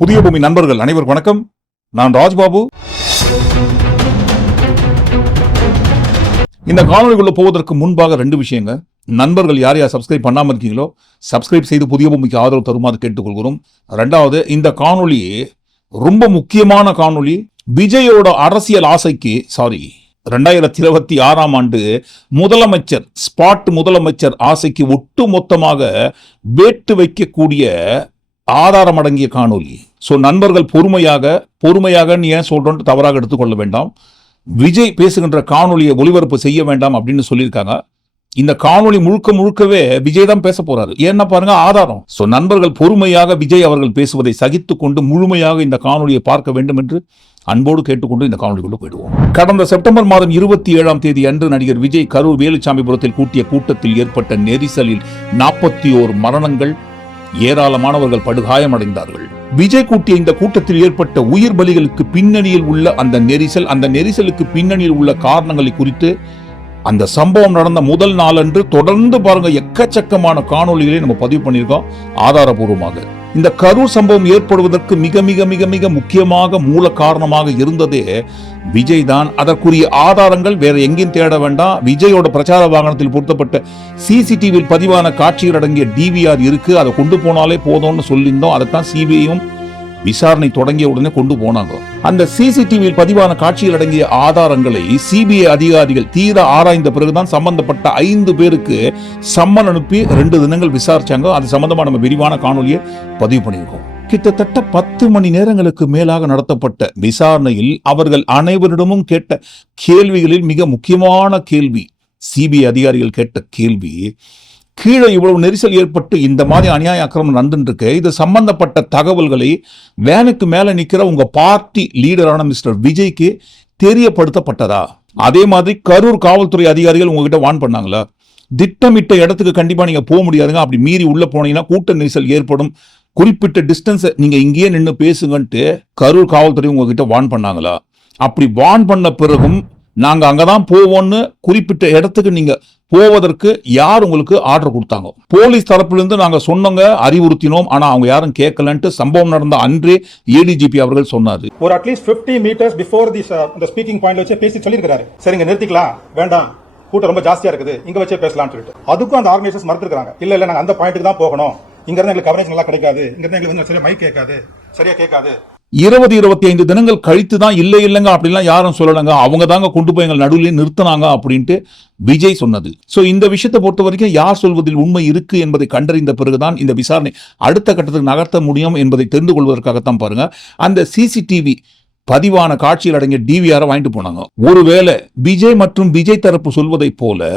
புதிய பூமி நண்பர்கள் அனைவருக்கும் வணக்கம். நான் ராஜ்பாபு. இந்த காணொலிக்குள்ள போவதற்கு முன்பாக ரெண்டு விஷயங்க. நண்பர்கள் யார் யார் சப்ஸ்கிரைப் பண்ணாமல் இருக்கீங்களோ சப்ஸ்கிரைப் செய்து புதிய பூமிக்கு ஆதரவு தருமாறு கேட்டுக்கொள்கிறோம். ரெண்டாவது இந்த காணொலி ரொம்ப முக்கியமான காணொளி. விஜயோட அரசியல் ஆசைக்கு சாரி ரெண்டாயிரத்தி இருபத்தி ஆறாம் ஆண்டு முதலமைச்சர் ஸ்பாட் முதலமைச்சர் ஆசைக்கு ஒட்டு மொத்தமாக வேட்டு வைக்கக்கூடிய ஆதாரம் அடங்கிய காணொளி. ஸோ நண்பர்கள் பொறுமையாக பொறுமையாக நீ ஏன் சொல்கிறோன்னு தவறாக எடுத்துக்கொள்ள வேண்டாம். விஜய் பேசுகின்ற காணொலியை ஒளிபரப்பு செய்ய வேண்டாம் அப்படின்னு சொல்லியிருக்காங்க. இந்த காணொலி முழுக்க முழுக்கவே விஜய் தான் பேச போறாரு. ஏன்னா பாருங்க ஆதாரம். ஸோ நண்பர்கள் பொறுமையாக விஜய் அவர்கள் பேசுவதை சகித்து கொண்டு முழுமையாக இந்த காணொலியை பார்க்க வேண்டும் என்று அன்போடு கேட்டுக்கொண்டு இந்த காணொலிக்குள்ள போயிடுவோம். கடந்த செப்டம்பர் மாதம் இருபத்தி ஏழாம் தேதி அன்று நடிகர் விஜய் கரூர் வேலுச்சாமிபுரத்தில் கூட்டிய கூட்டத்தில் ஏற்பட்ட நெரிசலில் நாற்பத்தி ஓர் மரணங்கள் ஏராளமானவர்கள் படுகாயமடைந்தார்கள். விஜய் கூட்டிய இந்த கூட்டத்தில் ஏற்பட்ட உயிர் பலிகளுக்கு பின்னணியில் உள்ள அந்த நெரிசல் அந்த நெரிசலுக்கு பின்னணியில் உள்ள காரணங்களை குறித்து அந்த சம்பவம் நடந்த முதல் நாளன்று தொடர்ந்து பாருங்க எக்கச்சக்கமான காணொலிகளை நம்ம பதிவு பண்ணியிருக்கோம். ஆதாரபூர்வமாக. இந்த கரூர் சம்பவம் ஏற்படுவதற்கு மிக மிக மிக மிக முக்கியமாக மூல காரணமாக இருந்ததே விஜய் தான். அதற்குரிய ஆதாரங்கள் வேற எங்கேயும் தேட வேண்டாம். விஜயோட பிரச்சார வாகனத்தில் பொருத்தப்பட்ட சிசிடிவியில் பதிவான காட்சிகள் அடங்கிய டிவிஆர் இருக்கு. அதை கொண்டு போனாலே போதும்னு சொல்லியிருந்தோம். அதைத்தான் சிபிஐயும் விசாரணை தொடங்கிய உடனே கொண்டு போனாங்க. அந்த சிசிடிவியில் பதிவான காட்சிகள் அடங்கிய ஆதாரங்களை சிபிஐ அதிகாரிகள் தீர ஆராய்ந்த பிறகுதான் சம்பந்தப்பட்ட ஐந்து பேருக்கு சம்மன் அனுப்பி ரெண்டு தினங்கள் விசாரிச்சாங்க. அது சம்பந்தமா நம்ம விரிவான காணொலியை பதிவு பண்ணியிருக்கோம். கிட்டத்தட்ட பத்து மணி நேரங்களுக்கு மேலாக நடத்தப்பட்ட விசாரணையில் அவர்கள் அனைவரிடமும் கேட்ட கேள்விகளில் மிக முக்கியமான கேள்வி சிபிஐ அதிகாரிகள் கேட்ட கேள்வி கீழே இவ்வளவு நெரிசல் ஏற்பட்டு இந்த மாதிரி அநியாய அக்கிரமம் நடந்துருக்கு இது சம்பந்தப்பட்ட தகவல்களை வேனுக்கு மேலே நிற்கிற உங்க பார்ட்டி லீடரான மிஸ்டர் விஜய்க்கு தெரியப்படுத்தப்பட்டதா? அதே மாதிரி கரூர் காவல்துறை அதிகாரிகள் உங்ககிட்ட வான் பண்ணாங்களா? திட்டமிட்ட இடத்துக்கு கண்டிப்பாக நீங்கள் போக முடியாதுங்க. அப்படி மீறி உள்ளே போனீங்கன்னா கூட்ட நெரிசல் ஏற்படும். குறிப்பிட்ட டிஸ்டன்ஸை நீங்கள் இங்கேயே நின்று பேசுங்கன்ட்டு கரூர் காவல்துறை உங்ககிட்ட வான் பண்ணாங்களா? அப்படி வான் பண்ண பிறகும் நாங்கள் அங்கே தான் போவோம்னு குறிப்பிட்ட இடத்துக்கு நீங்கள் போவதற்கு யார் உங்களுக்கு ஆர்டர் கொடுத்தாங்க? போலீஸ் தரப்பிலிருந்து நாங்கள் சொன்னோங்க அறிவுறுத்தினோம். ஆனால் அவங்க யாரும் கேட்கலன்ட்டு சம்பவம் நடந்த அன்றே ஏடிஜிபி அவர்கள் சொன்னார். ஒரு அட்லீஸ்ட் 50 மீட்டர்ஸ் பிஃபோர் தி இந்த ஸ்பீக்கிங் பாயிண்ட் வச்சு பேசி சொல்லியிருக்காரு சரிங்க நிறுத்திக்கலாம். வேண்டாம். கூட்டம் ரொம்ப ஜாஸ்தியாக இருக்குது. இங்கே வச்சே பேசலாம்னு சொல்லிட்டு. அதுக்கும் அந்த ஆர்கனைசர்ஸ் மறுத்துருக்காங்க இல்லை இல்லை நாங்கள் அந்த பாயிண்ட்டுக்கு தான் போகணும். இங்கேருந்து எங்களுக்கு கவரேஜ் நல்லா கிடைக்காது. இங்கேருந்து எங்களுக்கு வந்து மைக் கேட்காது. சரியாக கேட்காது. இருபது இருபத்தி ஐந்து தினங்கள் கழித்து தான் இல்லை இல்லைங்க அப்படிலாம் யாரும் சொல்லலைங்க. அவங்க தாங்க கொண்டு போய் எங்கள் நடுவில் நிறுத்தினாங்க அப்படின்ட்டு விஜய் சொன்னது. ஸோ இந்த விஷயத்தை பொறுத்த வரைக்கும் யார் சொல்வதில் உண்மை இருக்கு என்பதை கண்டறிந்த பிறகுதான் இந்த விசாரணை அடுத்த கட்டத்துக்கு நகர்த்த முடியும் என்பதை தெரிந்து கொள்வதற்காகத்தான் பாருங்க. அந்த சிசிடிவி பதிவான காட்சியில் அடங்கிய டிவிஆரை வாங்கிட்டு போனாங்க. ஒருவேளை விஜய் மற்றும் விஜய் தரப்பு சொல்வதைப் போல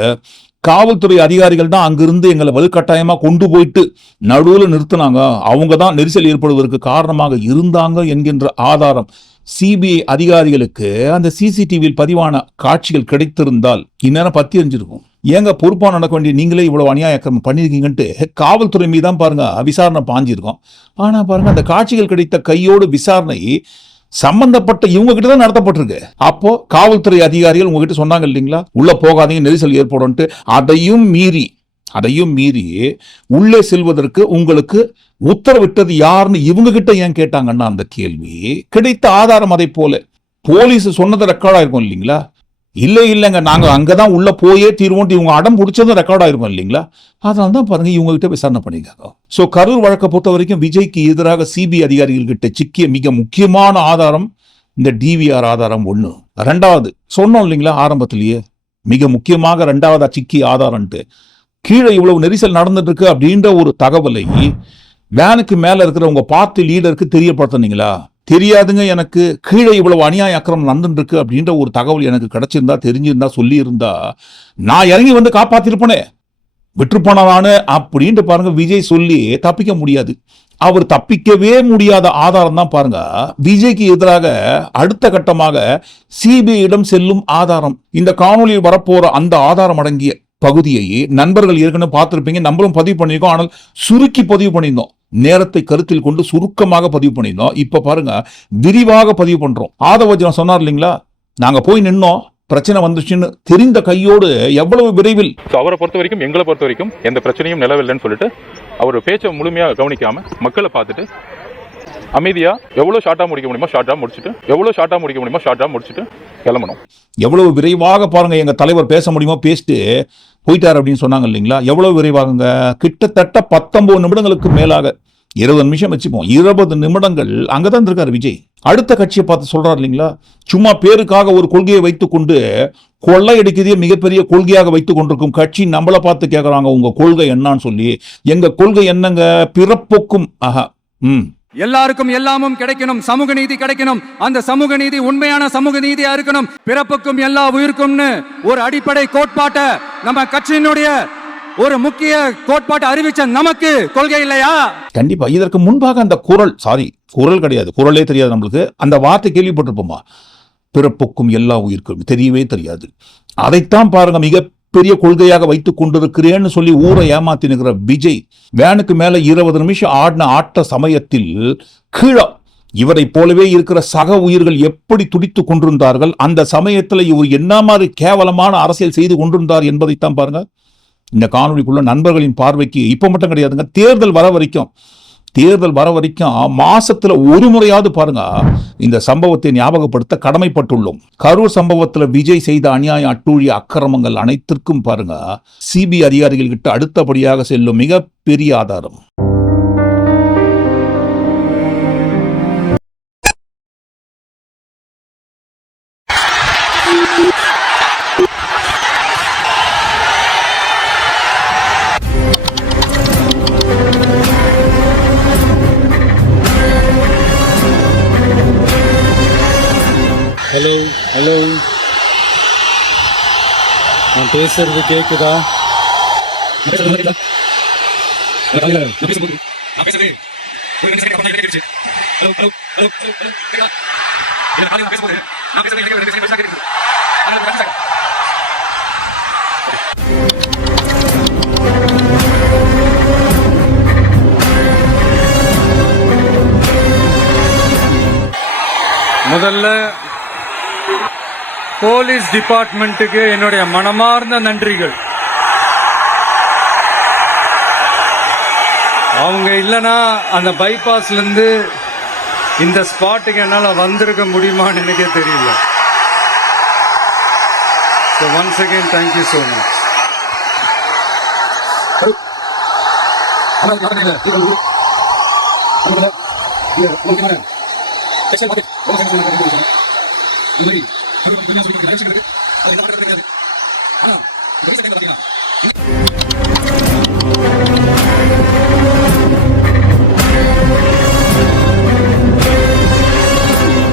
காவல்துறை அதிகாரிகள் தான் அங்கிருந்து எங்களை வலுக்கட்டாயமா கொண்டு போயிட்டு நடுவில் நிறுத்தினாங்க. அவங்க தான் நெரிசல் ஏற்படுவதற்கு காரணமாக இருந்தாங்க என்கின்ற ஆதாரம் சிபிஐ அதிகாரிகளுக்கு அந்த சிசிடிவியில் பதிவான காட்சிகள் கிடைத்திருந்தால் இந்நேரம் பத்தி எரிஞ்சிருக்கும். ஏங்க பொறுப்பா நடக்க வேண்டிய நீங்களே இவ்வளவு அநியாயக்கிரமம் பண்ணியிருக்கீங்கன்ட்டு காவல்துறை மீது தான் பாருங்க விசாரணை பாஞ்சிருக்கோம். ஆனா பாருங்க அந்த காட்சிகள் கிடைத்த கையோடு விசாரணை சம்பந்தப்பட்ட இவங்க கிட்ட தான் நடத்தப்பட்டிருக்கு. அப்போ காவல்துறை அதிகாரிகள் உங்ககிட்ட சொன்னாங்க இல்லைங்களா? உள்ள போகாதீங்க நெரிசல் ஏற்படும்ட்டு அதையும் மீறி அதையும் மீறி உள்ளே செல்வதற்கு உங்களுக்கு உத்தரவிட்டது யாருன்னு இவங்க கிட்ட ஏன் கேட்டாங்கன்னா அந்த கேள்வி? கிடைத்த ஆதாரம் அதை போல. போலீஸ் சொன்னது ரெக்கார்ட் இருக்கும் இல்லைங்களா? இல்லை இல்லைங்க நாங்கள் அங்கே தான் உள்ளே போயே தீர்வோம் இவங்க அடம் பிடிச்சதும் ரெக்கார்ட் ஆயிருக்கும் இல்லைங்களா? அதனால தான் பாருங்க இவங்க கிட்ட விசாரணை பண்ணிருக்காங்க ஸோ கரூர் வழக்கை பொறுத்த வரைக்கும் விஜய்க்கு எதிராக சிபிஐ அதிகாரிகள்கிட்ட சிக்கிய மிக முக்கியமான ஆதாரம் இந்த டிவிஆர் ஆதாரம் ஒன்று ரெண்டாவது சொன்னோம் இல்லைங்களா ஆரம்பத்திலேயே மிக முக்கியமாக ரெண்டாவதா சிக்கிய ஆதாரம்ட்டு கீழே இவ்வளவு நெரிசல் நடந்துட்டு இருக்கு அப்படின்ற ஒரு தகவலை வேனுக்கு மேலே இருக்கிற பார்த்து பார்ட்டி லீடருக்கு தெரியப்படுத்தினீங்களா தெரியாதுங்க எனக்கு. கீழே இவ்வளவு அநியாய அக்கிரம் நடந்துருக்கு அப்படின்ற ஒரு தகவல் எனக்கு கிடைச்சிருந்தா தெரிஞ்சிருந்தா சொல்லியிருந்தா நான் இறங்கி வந்து காப்பாத்திருப்பனே. விட்டுருப்பனானு அப்படின்ட்டு பாருங்க விஜய் சொல்லி தப்பிக்க முடியாது. அவர் தப்பிக்கவே முடியாத ஆதாரம் தான் பாருங்க. விஜய்க்கு எதிராக அடுத்த கட்டமாக சிபிஐயிடம் செல்லும் ஆதாரம். இந்த காணொலியில் வரப்போற அந்த ஆதாரம் அடங்கிய பகுதியை நண்பர்கள் ஏற்கனவே பார்த்துருப்பீங்க. நம்மளும் பதிவு பண்ணியிருக்கோம். ஆனால் சுருக்கி பதிவு பண்ணியிருந்தோம். நேரத்தை கருத்தில் கொண்டு சுருக்கமாக பதிவு பண்ணியிருந்தோம். இப்ப பாருங்க விரிவாக பதிவு பண்றோம். ஆதவஜனம் சொன்னார் இல்லைங்களா? நாங்க போய் நின்னோம் பிரச்சனை வந்துச்சுன்னு தெரிந்த கையோடு எவ்வளவு விரைவில். ஸோ அவரை பொறுத்த வரைக்கும் எங்களை பொறுத்த வரைக்கும் எந்த பிரச்சனையும் நிலவில்லைன்னு சொல்லிட்டு அவர் பேச்சை முழுமையாக கவனிக்காம மக்களை பார்த்துட்டு அமைதியா எவ்வளவு ஷார்ட்டா முடிக்க முடியுமோ ஷார்ட்டா முடிச்சுட்டு எவ்வளவு ஷார்ட்டா முடிக்க முடியுமோ ஷார்ட்டா முடிச்சுட்டு கிளம்பணும். எவ்வளவு விரைவாக பாருங்க எங்க தலைவர் பேச முடியுமோ பேசிட்டு போயிட்டார் அப்படின்னு சொன்னாங்க இல்லைங்களா? எவ்வளவு விரைவாகுங்க? கிட்டத்தட்ட பத்தொன்பது நிமிடங்களுக்கு மேலாக. இருபது நிமிஷம் வச்சுப்போம். இருபது நிமிடங்கள். அங்கே தான் இருக்காரு விஜய். அடுத்த கட்சியை பார்த்து சொல்கிறார் இல்லைங்களா? சும்மா பேருக்காக ஒரு கொள்கையை வைத்துக்கொண்டு கொள்ளையடிக்கிறதே மிகப்பெரிய கொள்கையாக வைத்து கொண்டிருக்கும் கட்சி. நம்மளை பார்த்து கேட்குறாங்க உங்கள் கொள்கை என்னான்னு சொல்லி. எங்கள் கொள்கை என்னங்க? பிறப்புக்கும். ஆஹா. ம். எல்லாருக்கும் எல்லாமும் கிடைக்கணும் சமூக நீதி கிடைக்கணும். அந்த சமூக நீதி உண்மையான சமூக நீதியா இருக்கணும். பிறப்புக்கும் எல்லா உயிருக்கும்னு ஒரு அடிப்படை கோட்பாட்டை நம்ம கட்சியினுடைய ஒரு முக்கிய கோட்பாட்டை அறிவிச்ச நமக்கு கொள்கை இல்லையா? கண்டிப்பா. இதற்கு முன்பாக அந்த குரல் சாரி குரல் கிடையாது. குரலே தெரியாது நம்மளுக்கு. அந்த வார்த்தை கேள்விப்பட்டிருப்போமா? பிறப்புக்கும் எல்லா உயிர்க்கும். தெரியவே தெரியாது. அதைத்தான் பாருங்க மிக பெரிய கொள்கையாக வைத்துக் கொண்டிருக்கிறேன்னு சொல்லி ஊரை ஏமாத்தினுக்கிற விஜய் வேனுக்கு மேல இருபது நிமிஷம் ஆடின ஆட்ட சமயத்தில் கீழே இவரை போலவே இருக்கிற சக உயிர்கள் எப்படி துடித்து கொண்டிருந்தார்கள் அந்த சமயத்தில் இவர் என்ன மாதிரி கேவலமான அரசியல் செய்து கொண்டிருந்தார் என்பதைத்தான் பாருங்க. இந்த காணொளிக்குள்ள நண்பர்களின் பார்வைக்கு இப்போ மட்டும் கிடையாதுங்க தேர்தல் வர வரைக்கும் தேர்தல் வர வரைக்கும் மாசத்துல ஒரு முறையாவது பாருங்க. இந்த சம்பவத்தை ஞாபகப்படுத்த கடமைப்பட்டுள்ளோம். கரூர் சம்பவத்துல விஜய் செய்த அநியாய அட்டூழிய அக்கிரமங்கள் அனைத்திற்கும் பாருங்க. சிபிஐ அதிகாரிகள் கிட்ட அடுத்தபடியாக செல்லும் மிகப்பெரிய ஆதாரம். பேசுறது கேக்குதா? முதல்ல போலீஸ் டிபார்ட்மெண்ட்டுக்கு என்னுடைய மனமார்ந்த நன்றிகள். அவங்க இல்லைன்னா அந்த பைபாஸ்லேருந்து இந்த ஸ்பாட்டுக்கு என்னால் வந்திருக்க முடியுமான்னு எனக்கே தெரியல. So once again thank you so much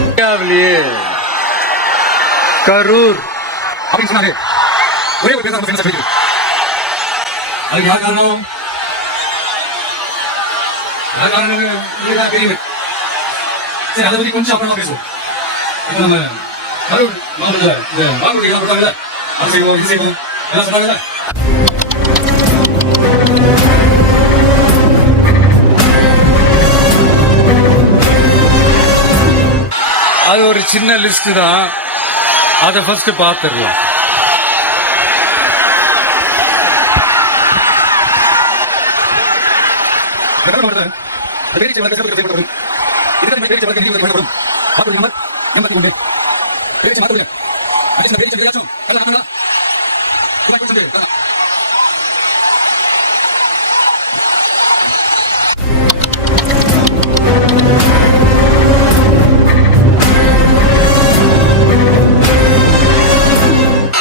இந்தியாவிலேயே கரூர். அப்படின்னு சொன்னாரு. ஒரே ஒரு பேர் தான் அது யார் காரணம்? யார் காரணம் இதுதான் சரி அதை பத்தி கொஞ்சம் அப்புறமா பேசுவோம். நம்ம கரூர் மாவட்டத்தில் இந்த வாக்குறுதி எல்லாம் அது எல்லாம் சொன்னாங்கல்ல அது ஒரு சின்ன லிஸ்ட் தான் அதை ஃபர்ஸ்ட் பார்த்துடலாம் கரூர் மாவட்டத்தில் இந்த பேரீச்சை எண்பத்தி ஒன்று கல்லா சொல்லு கல்லா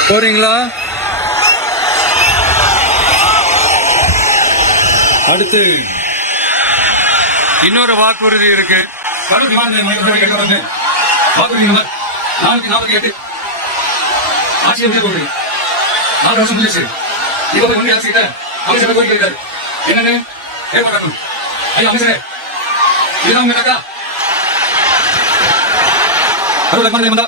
போறீங்களா? அடுத்து இன்னொரு வாக்குறுதி இருக்கு. வாக்குறுதி நாளைக்கு நாற்பத்தி எட்டு ஆட்சி எப்படி போகுது? நாலு வருஷம் முடிச்சு இப்ப போய் ஒன்றிய அரசு அமைச்சர் கோரிக்கை இருக்காரு என்னன்னு? ஏற்பாடு ஐயா அமைச்சரே. இதுதான் உங்க அக்கா கரூர் விமான வந்தா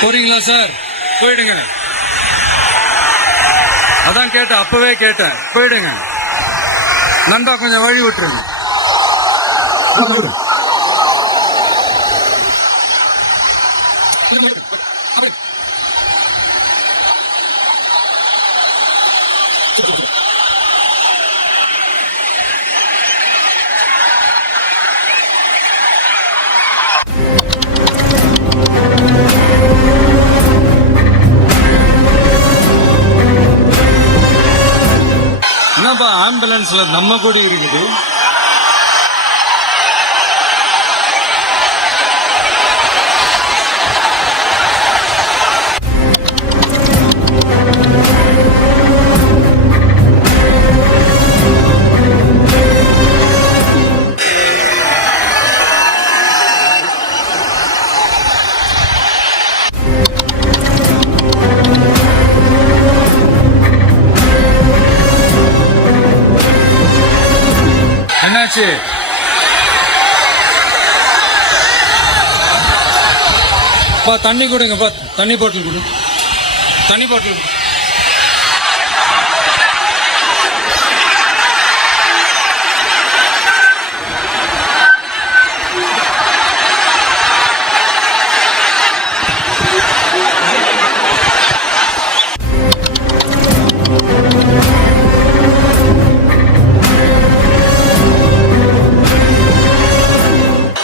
போறீங்களா சார்? போயிடுங்க. அதான் கேட்டேன் அப்பவே கேட்டேன். போயிடுங்க. நண்பா கொஞ்சம் வழி விட்டுருங்க. ஆம்புலன்ஸ்ல நம்ம கூட இருக்குது. பா தண்ணி கொடுங்கப்பா தண்ணி பாட்டில் கொடு தண்ணி பாட்டில் கொடு.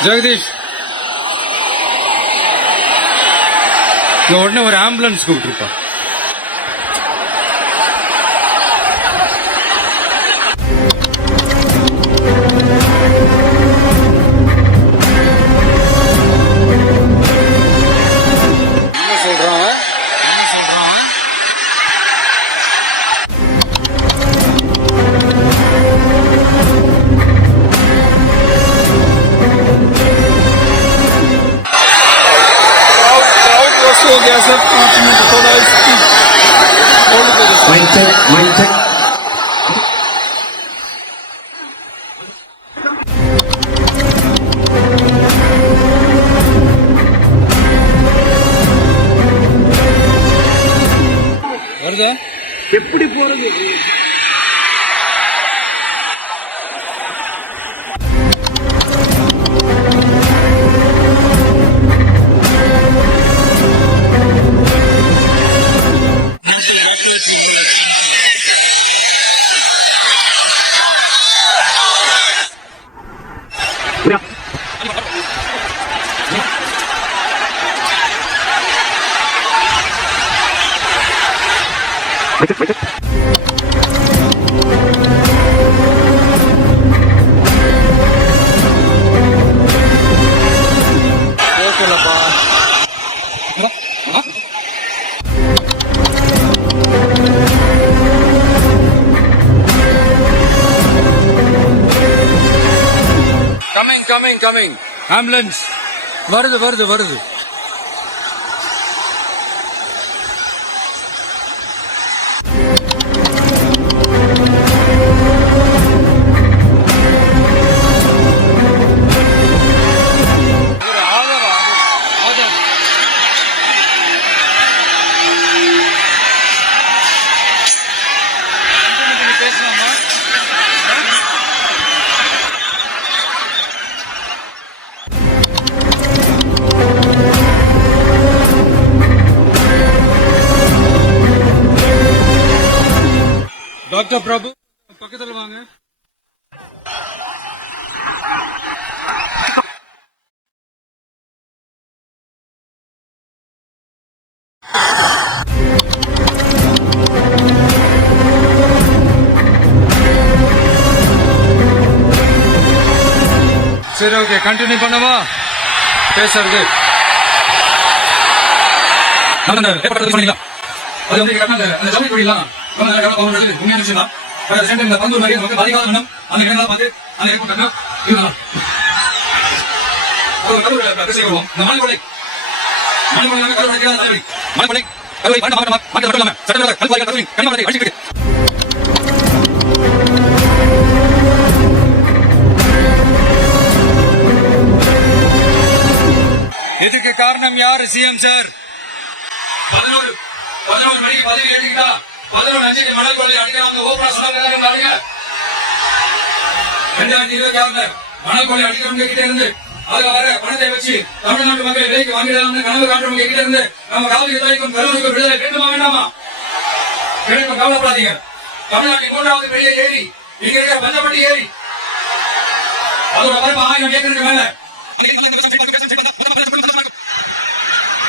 ஜெகதீஷ் உடனே ஒரு ஆம்புலன்ஸ் கூப்பிட்டுருப்பான். ஆம்புலன்ஸ் வருது வருது வருது. கண்டினியூ பண்ணவா? பேசுறது. நம்ம அந்த ஏற்பட்டது பண்ணிக்கலாம். அது வந்து அந்த அந்த ஜவுளி கொடியெல்லாம் உண்மையான விஷயம் தான் பட் சேம் இந்த பந்தூர் நமக்கு பாதிக்காத அந்த இடங்களை பார்த்து அந்த ஒரு கடவுள் இந்த கடவுள் சிஎம் கல்வாரி யாரு சிஎம் சார் பதினோரு பதினோரு மணிக்கு பதவி ஏற்றுக்கிட்டா பதினொன்று அஞ்சுக்கு மணல் கொள்ளை அடிக்கிறவங்க ஓப்பனா சொன்னாங்க ரெண்டாயிரத்தி இருபத்தி ஆறுல மணல் கொள்ளை அடிக்கிறவங்க கிட்ட இருந்து அதுல வர பணத்தை வச்சு தமிழ்நாட்டு மக்கள் விலைக்கு வாங்கிடலாம்னு கனவு காட்டுறவங்க கிட்ட இருந்து நம்ம காவிரி தாய்க்கும் கருவனுக்கும் விடுதலை வேண்டுமா வேண்டாமா? கிடைக்கும் கவலைப்படாதீங்க. தமிழ்நாட்டின் மூன்றாவது பெரிய ஏரி இங்க இருக்கிற பஞ்சப்பட்டி ஏரி. அதோட பரப்பு ஆயிரம் ஏக்கருக்கு மேல.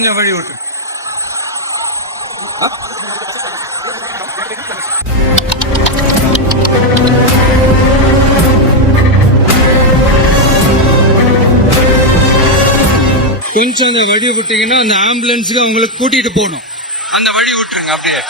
கொஞ்சம் வழி விட்டு. கொஞ்சம் அந்த வழி விட்டீங்கன்னா அந்த ஆம்புலன்ஸுக்கு அவங்களுக்கு கூட்டிட்டு போகணும். அந்த வழி விட்டுருங்க அப்படியே.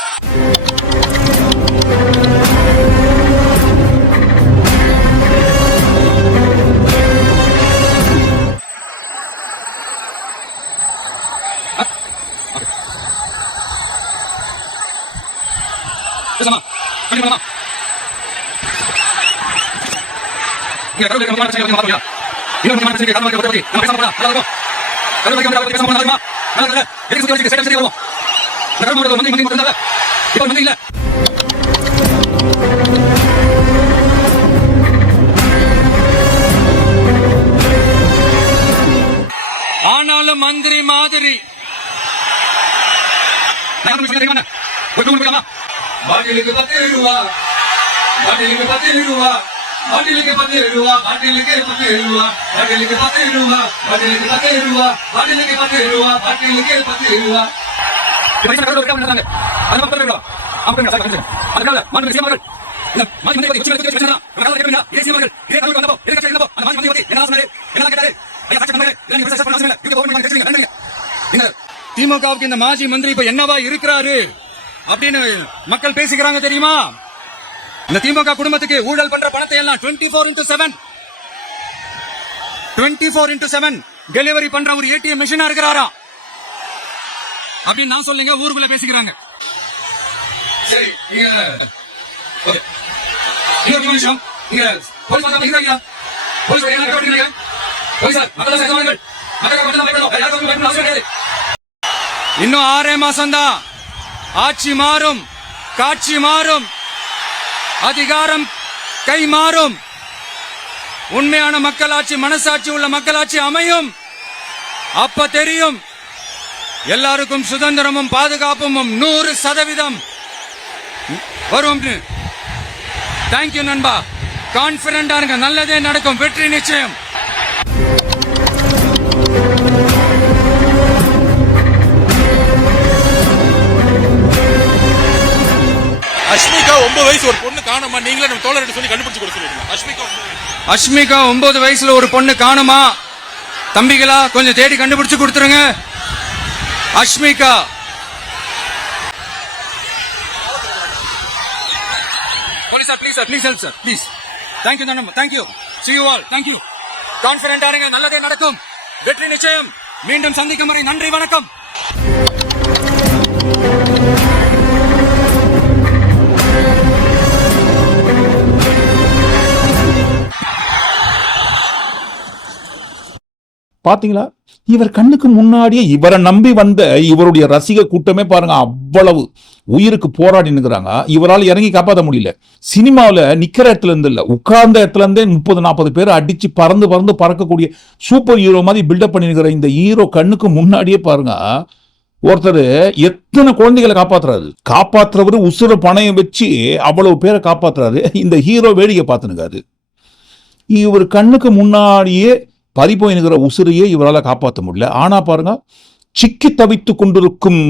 இந்த ஆனாலும் மந்திரி மாதிரி. நான் சொல்ல தெரியுமா? பத்து பத்து பாட்டிலுக்கு பத்து ரூபா பாட்டிலுக்கு பத்து ரூபா பாட்டிலுக்கு பத்து ரூபா பாட்டிலுக்கு பத்து ரூபா பாட்டிலுக்கு பத்து ரூபா பாட்டிலுக்கு பத்து ரூபா திமுகவுக்கு இந்த மாஜி மந்திரி இப்ப என்னவா இருக்கிறாரு? அப்படின்னு மக்கள் பேசிக்கிறாங்க தெரியுமா? இந்த திமுக குடும்பத்துக்கு ஊழல் பண்ற பணத்தை எல்லாம் twenty four into seven twenty four into seven delivery பண்ற ஒரு ஏடிஎம் மிஷினா இருக்கிறாரா? அப்படின்னு நான் சொல்லுங்க ஊருக்குள்ள பேசிக்கிறாங்க. இன்னும் ஆறே மாசம் தான் ஆட்சி மாறும். காட்சி மாறும். அதிகாரம் கை மாறும் உண்மையான மக்களாட்சி மனசாட்சி உள்ள மக்களாட்சி அமையும். அப்ப தெரியும். எல்லாருக்கும் சுதந்திரமும் பாதுகாப்பும் நூறு சதவீதம். வரும் தேங்க்யூ நண்பா. கான்பிடண்டா இருங்க. நல்லதே நடக்கும். வெற்றி நிச்சயம். அஸ்மிகா ஒன்பது வயசு ஒரு பொண்ணு. காணாம? நீங்களே நம்ம தோழர்கிட்ட சொல்லி கண்டுபிடிச்சு கொடுக்க சொல்லிடுங்க அஷ்மிகா ஒன்பது அஷ்மிகா ஒன்பது வயசுல ஒரு பொண்ணு காணுமா? தம்பிகளா கொஞ்சம் தேடி கண்டுபிடிச்சு கொடுத்துருங்க. Ashmika police sir please sir please help sir please thank you தான் thank you see you all thank you confident ஆருங்க நல்லதே நடக்கும். வெற்றி நிச்சயம். மீண்டும் சந்திக்கும் வரை நன்றி வணக்கம். பாத்தீங்களா? இவர் கண்ணுக்கு முன்னாடியே இவரை நம்பி வந்த இவருடைய ரசிக கூட்டமே பாருங்க அவ்வளவு உயிருக்கு போராடி நிற்கிறாங்க. இவரால் இறங்கி காப்பாற்ற முடியல. சினிமாவில் நிற்கிற இடத்துல இருந்து இல்லை உட்கார்ந்த இடத்துல இருந்தே முப்பது நாற்பது பேர் அடிச்சு பறந்து பறந்து பறக்கக்கூடிய சூப்பர் ஹீரோ மாதிரி பில்டப் பண்ணிருக்கிற இந்த ஹீரோ கண்ணுக்கு முன்னாடியே பாருங்க ஒருத்தர் எத்தனை குழந்தைகளை காப்பாத்துறாரு. காப்பாத்துறவரு உசுர பணையம் வச்சு அவ்வளவு பேரை காப்பாத்துறாரு. இந்த ஹீரோ வேடிக்கை பார்த்துனுக்காரு. இவர் கண்ணுக்கு முன்னாடியே பறி போயினுக்கிற உசிரையே இவரால் காப்பாற்ற முடியல. ஆனால் பாருங்க சிக்கி தவித்து கொண்டிருக்கும்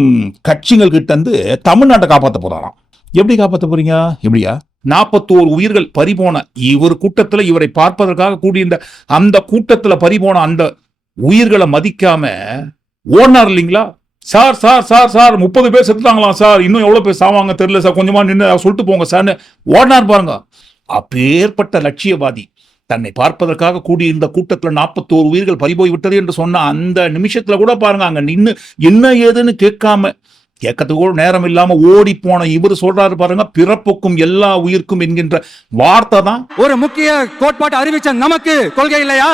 கட்சிகள் கிட்ட இருந்து தமிழ்நாட்டை காப்பாற்ற போறாராம். எப்படி காப்பாற்ற போறீங்க? எப்படியா? நாற்பத்தோரு உயிர்கள் பறிபோன இவர் கூட்டத்தில் இவரை பார்ப்பதற்காக கூடியிருந்த அந்த கூட்டத்தில் பறிபோன அந்த உயிர்களை மதிக்காம ஓனார் இல்லைங்களா? சார் சார் சார் சார் முப்பது பேர் செத்துட்டாங்களாம் சார். இன்னும் எவ்வளோ பேர் சாவாங்க தெரியல சார். கொஞ்சமாக நின்று சொல்லிட்டு போங்க சார்னு ஓடினார் பாருங்க. அப்பேற்பட்ட லட்சியவாதி. தன்னை பார்ப்பதற்காக கூடியிருந்த கூட்டத்தில் நாற்பத்தோரு உயிர்கள் பறிபோய் விட்டது என்று சொன்ன அந்த நிமிஷத்துல கூட பாருங்க அங்க நின்னு என்ன ஏதுன்னு கேட்காம கேட்கறதுக்கு கூட நேரம் இல்லாம ஓடி போன இவர் சொல்றாரு பாருங்க பிறப்புக்கும் எல்லா உயிர்க்கும் என்கின்ற வார்த்தை தான். ஒரு முக்கிய கோட்பாட்டை அறிவிச்ச நமக்கு கொள்கை இல்லையா?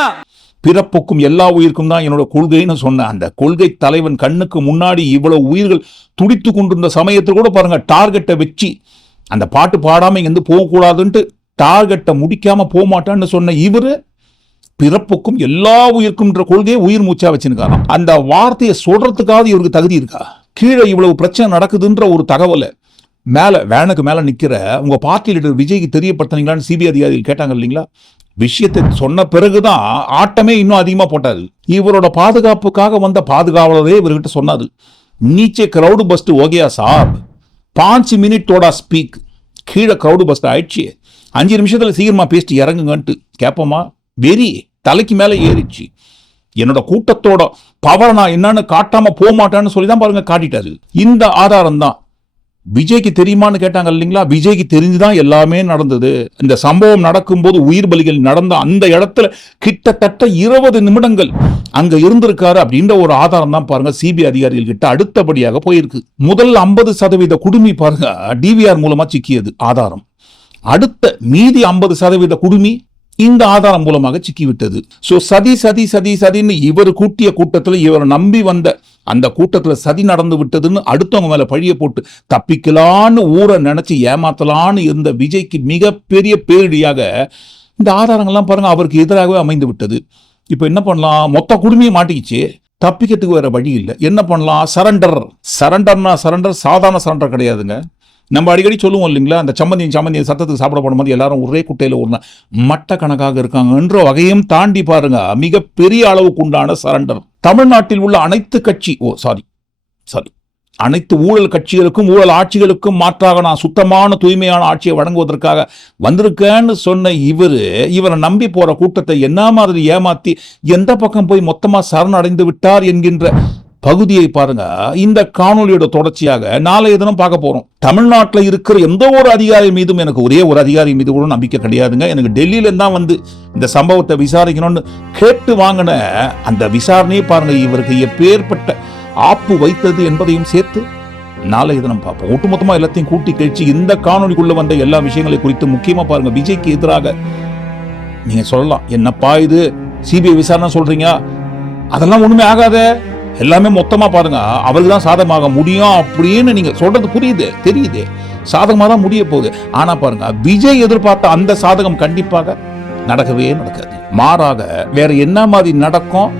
பிறப்புக்கும் எல்லா உயிருக்கும் தான் என்னோட கொள்கைன்னு சொன்ன அந்த கொள்கை தலைவன் கண்ணுக்கு முன்னாடி இவ்வளவு உயிர்கள் துடித்து கொண்டிருந்த சமயத்தில் கூட பாருங்க டார்கெட்டை வச்சு அந்த பாட்டு பாடாம இங்க இருந்து போகக்கூடாதுன்ட்டு டார்கெட்டை முடிக்காமல் போக மாட்டான்னு சொன்ன இவர் பிறப்புக்கும் எல்லா உயிருக்கும்ன்ற கொள்கையை உயிர் மூச்சா வச்சுருக்காராம். அந்த வார்த்தையை சொல்றதுக்காவது இவருக்கு தகுதி இருக்கா? கீழே இவ்வளவு பிரச்சனை நடக்குதுன்ற ஒரு தகவலை மேலே வேனுக்கு மேலே நிற்கிற உங்கள் பார்ட்டி லீடர் விஜய்க்கு தெரியப்படுத்தினீங்களான்னு சிபிஐ அதிகாரிகள் கேட்டாங்க இல்லைங்களா? விஷயத்தை சொன்ன பிறகுதான் ஆட்டமே இன்னும் அதிகமாக போட்டாரு. இவரோட பாதுகாப்புக்காக வந்த பாதுகாவலரே இவர்கிட்ட சொன்னாரு. நீச்சே க்ரௌடு பஸ்ட் ஓகேயா சாப்? பாஞ்சு மினிட்டோட ஸ்பீக் கீழே க்ரௌடு பஸ்ட் ஆயிடுச்சு. அஞ்சு நிமிஷத்தில் சீக்கிரமாக பேசிட்டு இறங்குங்கன்ட்டு கேட்போமா வெறி. தலைக்கு மேலே ஏறிச்சு என்னோட கூட்டத்தோட பவர் நான் என்னன்னு காட்டாம போக மாட்டேன்னு சொல்லி தான் பாருங்க காட்டிட்டாரு. இந்த ஆதாரம் தான் விஜய்க்கு தெரியுமான்னு கேட்டாங்க இல்லைங்களா? விஜய்க்கு தெரிஞ்சுதான் எல்லாமே நடந்தது. இந்த சம்பவம் நடக்கும்போது உயிர் பலிகள் நடந்த அந்த இடத்துல கிட்டத்தட்ட இருபது நிமிடங்கள் அங்க இருந்திருக்காரு அப்படின்ற ஒரு ஆதாரம் தான் பாருங்க சிபிஐ அதிகாரிகள் கிட்ட அடுத்தபடியாக போயிருக்கு. முதல் ஐம்பது சதவீத குடுமி பாருங்க டிவிஆர் மூலமா சிக்கியது ஆதாரம். அடுத்த மீதி ஐம்பது சதவீத குடுமி இந்த ஆதாரம் மூலமாக சிக்கிவிட்டது. சோ சதி சதி சதி சதின்னு இவர் கூட்டிய கூட்டத்தில் இவர் நம்பி வந்த அந்த கூட்டத்தில் சதி நடந்து விட்டதுன்னு அடுத்தவங்க மேலே பழிய போட்டு தப்பிக்கலான்னு ஊரை நினைச்சு ஏமாத்தலான்னு இருந்த விஜய்க்கு மிகப்பெரிய பேரிடியாக இந்த ஆதாரங்கள்லாம் பாருங்க அவருக்கு எதிராகவே அமைந்து விட்டது. இப்போ என்ன பண்ணலாம்? மொத்த குடுமையை மாட்டிக்கிச்சு. தப்பிக்கிறதுக்கு வேற வழி இல்லை. என்ன பண்ணலாம்? சரண்டர். சரண்டர்னா சரண்டர் சாதாரண சரண்டர் கிடையாதுங்க. நம்ம அடிக்கடி சொல்லுவோம் இல்லைங்களா? அந்த சம்மந்தியும் சம்மந்தியும் சத்தத்துக்கு சாப்பிட போடும்போது எல்லாரும் ஒரே குட்டையில் ஒரு மட்ட கணக்காக இருக்காங்கன்ற வகையும் தாண்டி பாருங்க மிகப்பெரிய அளவுக்கு உண்டான சரண்டர். தமிழ்நாட்டில் உள்ள அனைத்து கட்சி ஓ சாரி சாரி அனைத்து ஊழல் கட்சிகளுக்கும் ஊழல் ஆட்சிகளுக்கும் மாற்றாக நான் சுத்தமான தூய்மையான ஆட்சியை வழங்குவதற்காக வந்திருக்கேன்னு சொன்ன இவரு இவரை நம்பி போற கூட்டத்தை என்ன மாதிரி ஏமாத்தி எந்த பக்கம் போய் மொத்தமாக சரணடைந்து விட்டார் என்கின்ற பகுதியை பாருங்க. இந்த காணொலியோட தொடர்ச்சியாக நாளைய தினம் பார்க்க போறோம். தமிழ்நாட்டில் இருக்கிற எந்த ஒரு அதிகாரி மீதும் எனக்கு ஒரே ஒரு அதிகாரி மீது கூட நம்பிக்கை கிடையாதுங்க. எனக்கு டெல்லியில தான் வந்து இந்த சம்பவத்தை விசாரிக்கணும்னு கேட்டு வாங்கின அந்த விசாரணையை பாருங்க. இவருக்கு எப்பேற்பட்ட ஆப்பு வைத்தது என்பதையும் சேர்த்து நாளைய தினம் பார்ப்போம். ஒட்டுமொத்தமாக எல்லாத்தையும் கூட்டி கழிச்சு இந்த காணொலிக்குள்ள வந்த எல்லா விஷயங்களை குறித்து முக்கியமாக பாருங்க. விஜய்க்கு எதிராக நீங்க சொல்லலாம். என்னப்பா இது? சிபிஐ விசாரணை சொல்றீங்க? அதெல்லாம் ஒண்ணுமே ஆகாத. எல்லாமே மொத்தமாக பாருங்க. அவள் தான் சாதகமாக முடியும் அப்படின்னு நீங்க சொல்றது புரியுது தெரியுது. சாதகமாக தான் முடிய போகுது. ஆனா பாருங்க விஜய் எதிர்பார்த்த அந்த சாதகம் கண்டிப்பாக நடக்கவே நடக்காது. மாறாக வேற என்ன மாதிரி நடக்கும்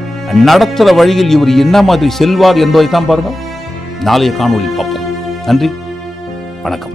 நடத்துகிற வழியில் இவர் என்ன மாதிரி செல்வார் என்பதை தான் பாருங்க. நாளைய காணொளி பார்ப்போம். நன்றி வணக்கம்.